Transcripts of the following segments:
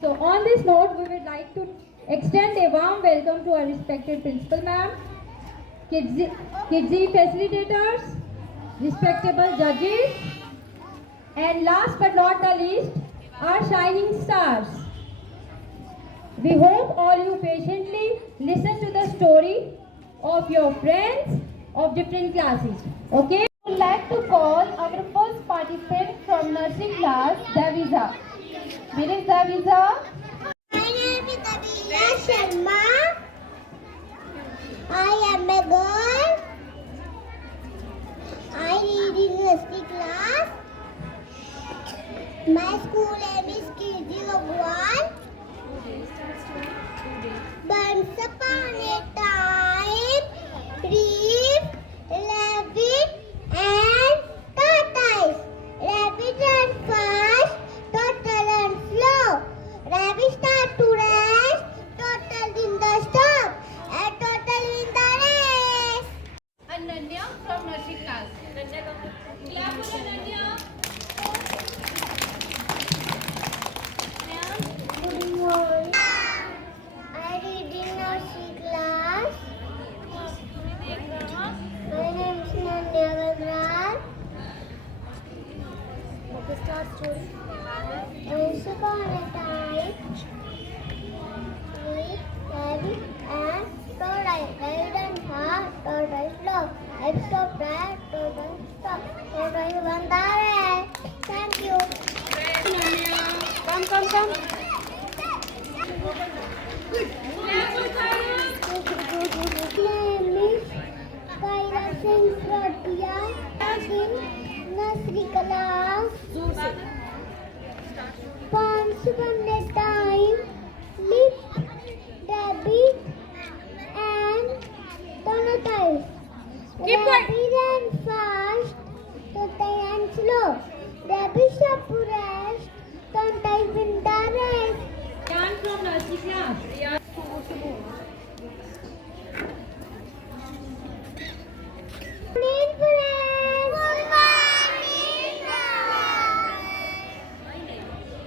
So on this note, we would like to extend a warm welcome to our respected principal ma'am, kidsy facilitators, respectable judges, and last but not the least, our shining stars. We hope all you patiently listen to the story of your friends of different classes. Okay? I would like to call our first participant from nursing class, Daviza. Where is Daviza? My name is Abhiya Sharma. I am a girl. I read in university class. My school name is KG Bhagwan. Once upon a time, reef, rabbit, and tortoise. Rabbit ran fast, turtle ran slow. Rabbit start to rest, turtle in the stop, and turtle in the race. Ananya from nursing class. Clap for Ananya. Good morning. I read in nursery class. My name is Nanya Bagral. Okay, start story. Once upon a time, we rabbit and tortoise. Rabbit and fast, tortoise slow. Rabbit stop right, tortoise stop. Tortoise won the race. Thank you. Come. Name is Kaira Singh Protia in nursery class. Once upon a time, lived rabbit and tortoise. Keep going. Rabbit ran fast, tortoise ran slow. Rabbit stopped to rest, tortoise win the race. Jan from nursery class. Morning, friends.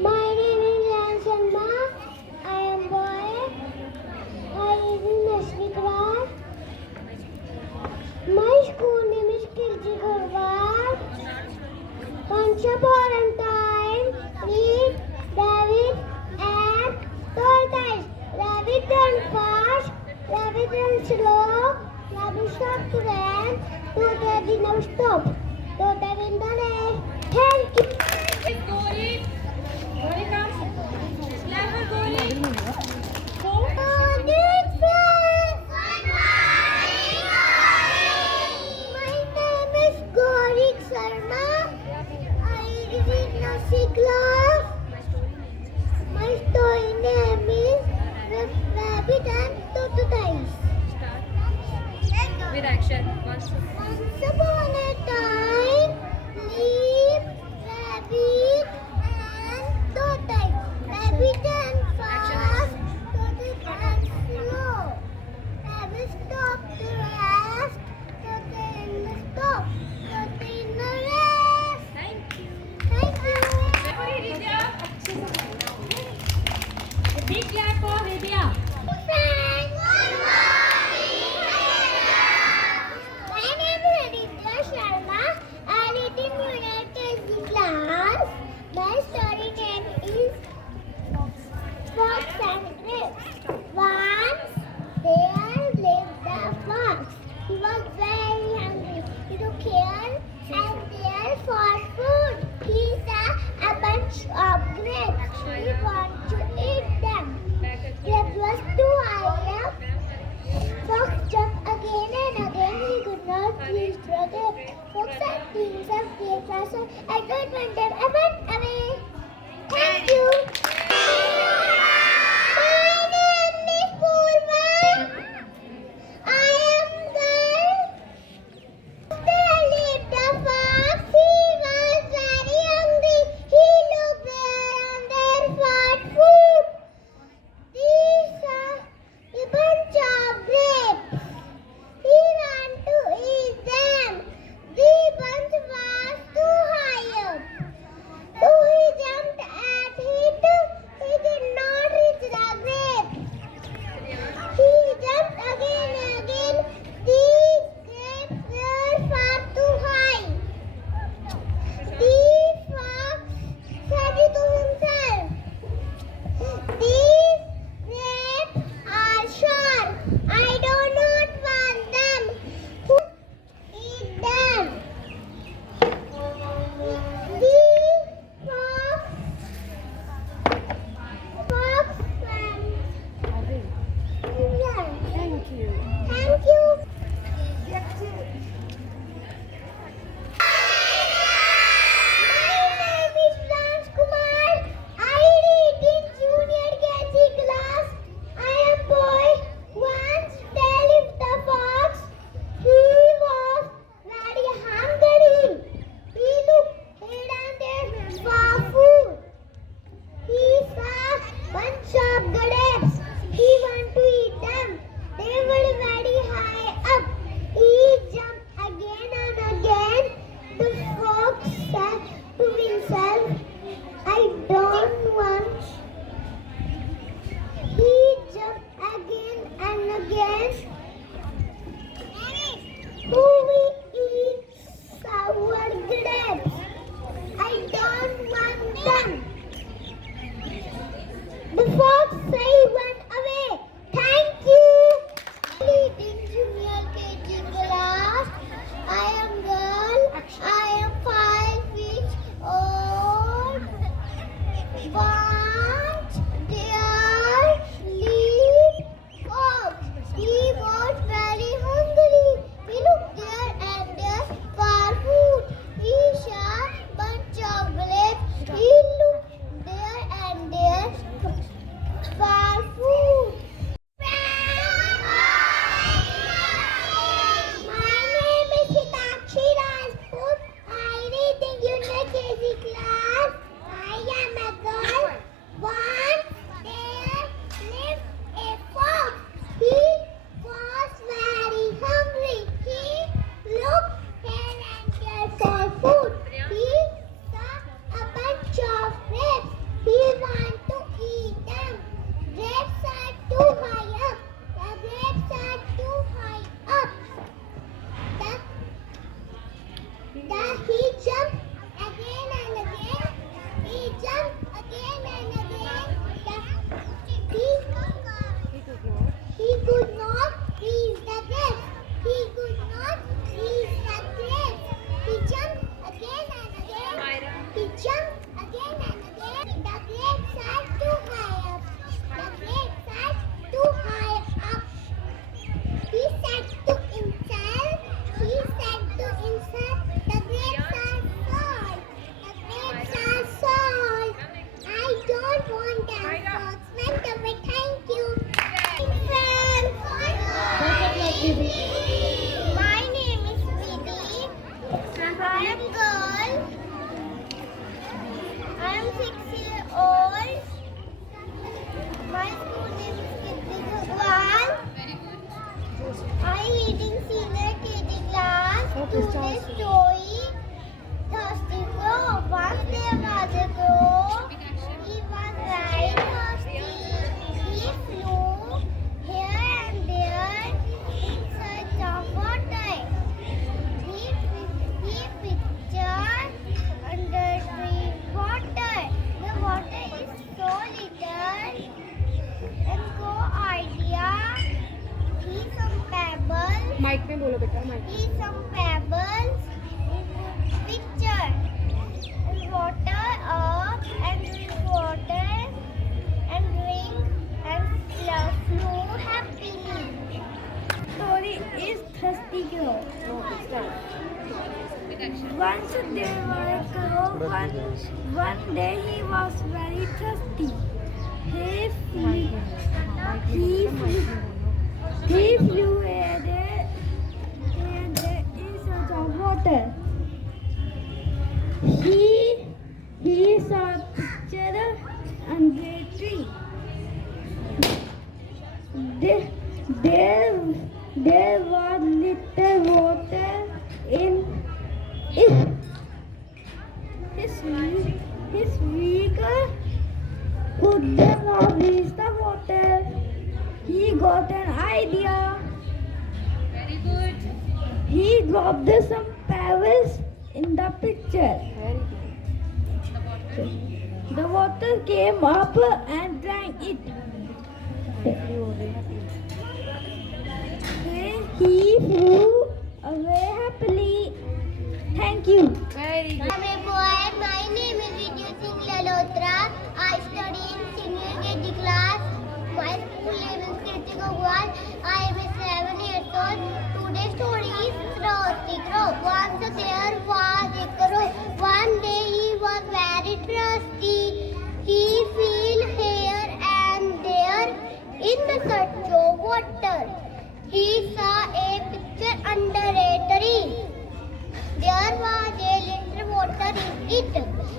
My name is Jan Sharma. I am boy. I live in nursery class. My school name is Kirti Gurwar. Once upon a time, read David and tortoise. Rabbit run fast, rabbit run slow, rabbit stop to run, tortoise did not stop. Tortoise win the race. Thank you. Gauri. Gauri comes. Clap for Gauri. Morning, friends. My name is Gauri Sharma. I read nursery class. My story name is Rabbit and Tortoise. With action. Once. Once upon a time, lived rabbit and tortoise. Rabbit ran fast, tortoise ran slow. Rabbit stopped to rest, tortoise in the stop, tortoise in the rest. Thank you. Thank you. A big clap for Vidya. Friends, good morning. My name is Aditya Sharma. I read in Junior KG class. My story name is Fox and Grapes. Once there lived a fox. He was very hungry. He took here and there for food. He saw a bunch of grapes. He wanted to eat them. Grapes was too high up. Fox jumped again and again. He could not reach the grape. Fox had dreams of grapes also. I don't want them. I went away. Thank you. My name is Purva. I am girl. There lived a fox. He was very hungry. He looked around there for food. He saw a bunch of grapes. He wanted to eat them. The bunch was too high up. So he jumped and he took Thank you. My name is Raj Kumar. I read in junior KG class. I am boy. Once there lived the fox. He was very hungry. He looked here and there for food. He saw bunch of grapes. He wanted to eat them. They were very high up. He jumped again and again. The fox said to himself, I don't want. He jumped again and again. Who will eat sour grapes? I don't want them. The fox went away. Thank you. In junior KG class, I am girl. I am 5 weeks old. Once there lived fox. He was very hungry. He looked there and there for food. He saw bunch of grapes. He looked there and there for food. My name is Hitakshi Rajput. I read in junior KG class. I am a girl. Once there lived a fox. He was very hungry. He looked here and there for food. He saw a bunch of grapes. He wanted to eat them. Grapes are too high up. The grapes are too high up. He jumped again and again. He jumped again and again. He could not reach the grapes. He could not reach the grapes. He jumped again and again. He jumped again and again. The grapes are too high up. The grapes are too high up. He said to himself, the grapes are sold. The grapes are sold. I don't want them. Fox went away. Thank you. My name is Vidhi. I am girl. I am 6 years old. My school name is Kitty Bhagwan. I read in senior KG class. Today's story. Thirsty crow. Once there was a crow. He was very thirsty. He flew here and there in search of water. He pictured under the water. The water is so little and no idea. He some pebbles. Mic में बोलो बेटा mic He some pebbles in the picture. And water up and drink water and drink and flew happily. Story is Thirsty Crow. Once there was a crow. One day he was very thirsty. He flew here and there in search of water. He saw a picture under a tree. There was little water in it. His vehicle could not reach the water. He got an idea. very good He dropped some pebbles in the picture. The water came up and drank it. He flew away happily. Thank you. very good I'm a boy. My name is Vijay Singh Lalotra. I study in senior KG class. My school name is Kirti Gogwal. I am 7 years old. water. He saw a picture under a tree. There was a little water in it.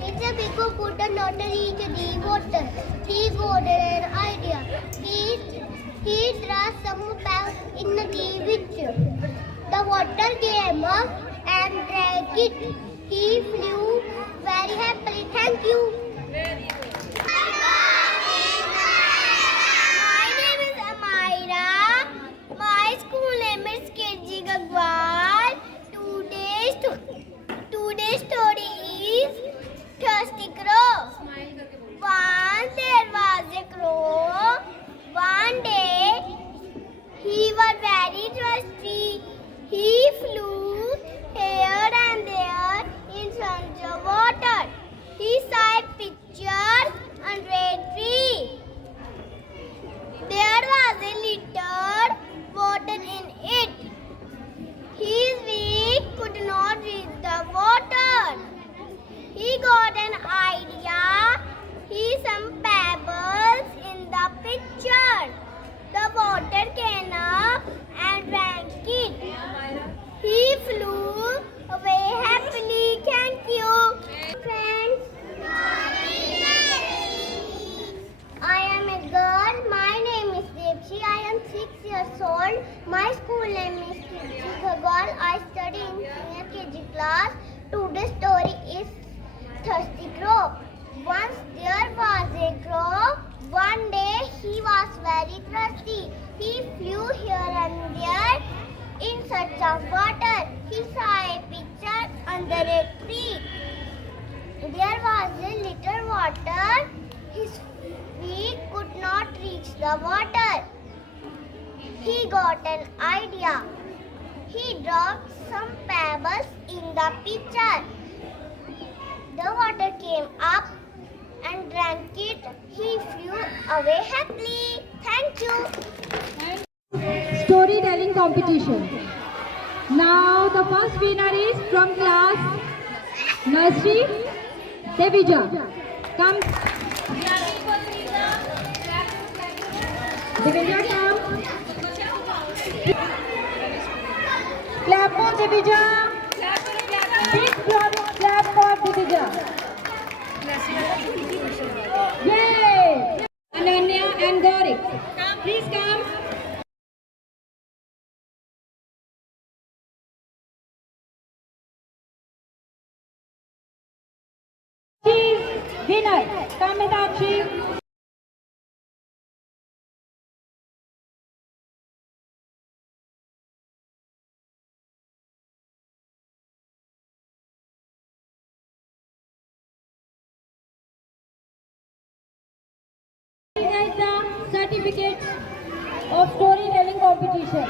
Mr. Biko put a water into the water. He got an idea. He thrust some bags in the which the water came up and drank it. He flew very happily. Thank you. My name is Amira. My school name is KG Gagwal. Today's story is Thirsty Crow. Once there was a crow. One day he was very thirsty. He flew here and there in search of water. He saw a picture under a tree. There was a little water in it. His beak could not reach the water. He got an idea. He some pebbles in the picture. The water came up and drank it. He flew away happily. Thank you. Friends, I am a girl. My name is Devshi. I am 6 years old. My school name is Kirti Gagwal. I study in senior KG class. Today's story is Thirsty Crow. Once there was a crow. One day he was very thirsty. He flew here and there in search of water. He saw a picture under a tree. There was a little water. His feet could not reach the water. He got an idea. He dropped some pebbles in the pitcher. The water came up and drank it. He flew away happily. Thank you. Storytelling competition. Now the first winner is from class nursery, Devija. Come, Devija, come. Clap for Devija. Big clap for Devija. Yay! Ananya and Gorik, please come. Winner, come Meenakshi. The certificate of storytelling competition.